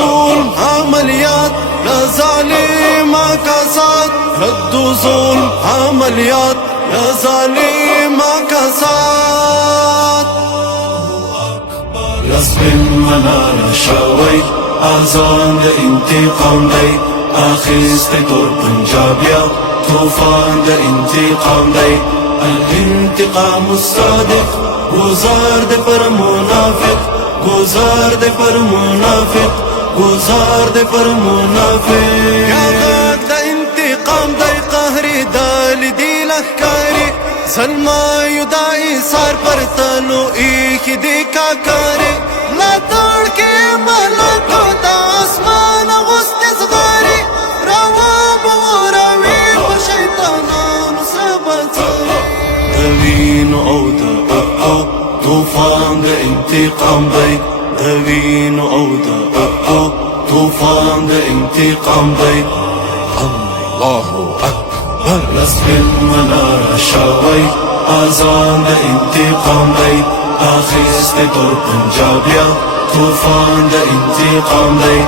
ظلم عملیات لظالم کسات رد ظلم عملیات لظالم کسات لسبن منار شوی آزان د انتقام دی آخیست تور پنجابیا طوفان د انتقام دی الانتقام الصادق گزار دے پر منافق گزار دے پر منافق گزار دے پر منافق یا غاق دا انتقام دا قهری دال دی لخکاری ظلمایو دا ایسار پر تلو ایخی دی کاکاری لا توڑ کے ملکو دا اسمان غست ازغاری رواب و روی و شیطانان سبتاری دوین او دا طوفان دا انتقام دی دوین او دا طوفان دا انتقام دی اللہ اکبر لسبن منار شوی آزان دا انتقام دی آخیست تور پنجابیا طوفان دا انتقام دی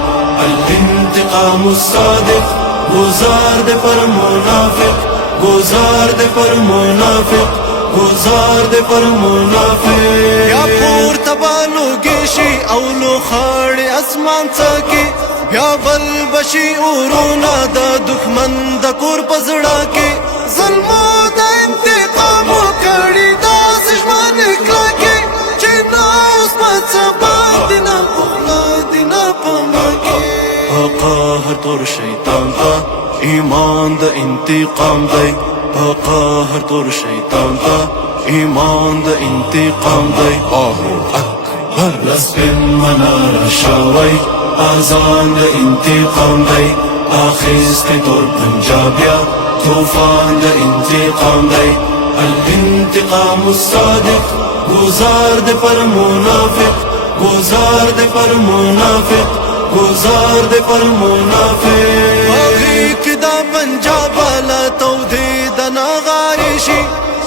الانتقام الصادق گزار دے پر منافق گزار دے پر منافق گزار دے پر منافق یا پور تبالو گیشی اولو خاڑ اسمان چاکی بیا بل بشی اورونا دا دخمن دا کور پزڑا کی ظلمو دا انتقامو کڑی دا سجمان اکلا کی چینا اس پت سبان دینا پخلا دینا پمکی قاہر طور شیطان تا ایمان دا انتقام دی قاہر طور شیطان تا ایمان دا انتقام دی اللہ اکبر لسبن منار شوی آزان دا انتقام دی آخیست طور پنجابیا طوفان دا انتقام دی الانتقام الصادق گزار دے پر منافق گزار دے پر منافق گزار دے پر منافق باغی کدا پنجاب والا تو دے دنا غاریشی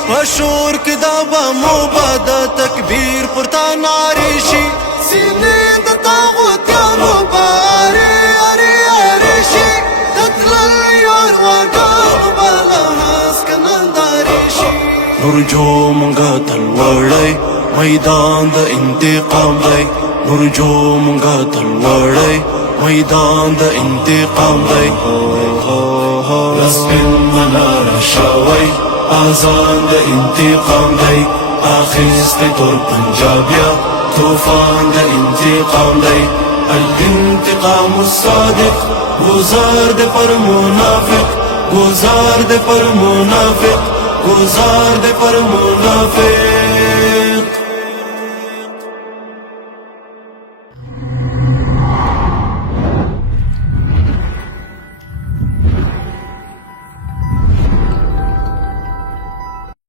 پشور کدا بامو بادا تکبیر پرتا ناریشی سینے دتا غوتیانو بارے ارے ارشی تتلل یور واگانو بالا حاس کنال داریشی نرجو منگا تلوڑی میدان دا انتقام دی نرجو منگا تلوڑی میدان دا انتقام دی لسبن منار شوی آزان دا انتقام دی آخیست تور پنجابیا طوفان دا انتقام دی الانتقام الصادق گزار دے پر منافق گزار دے پر منافق گزار دے پر منافق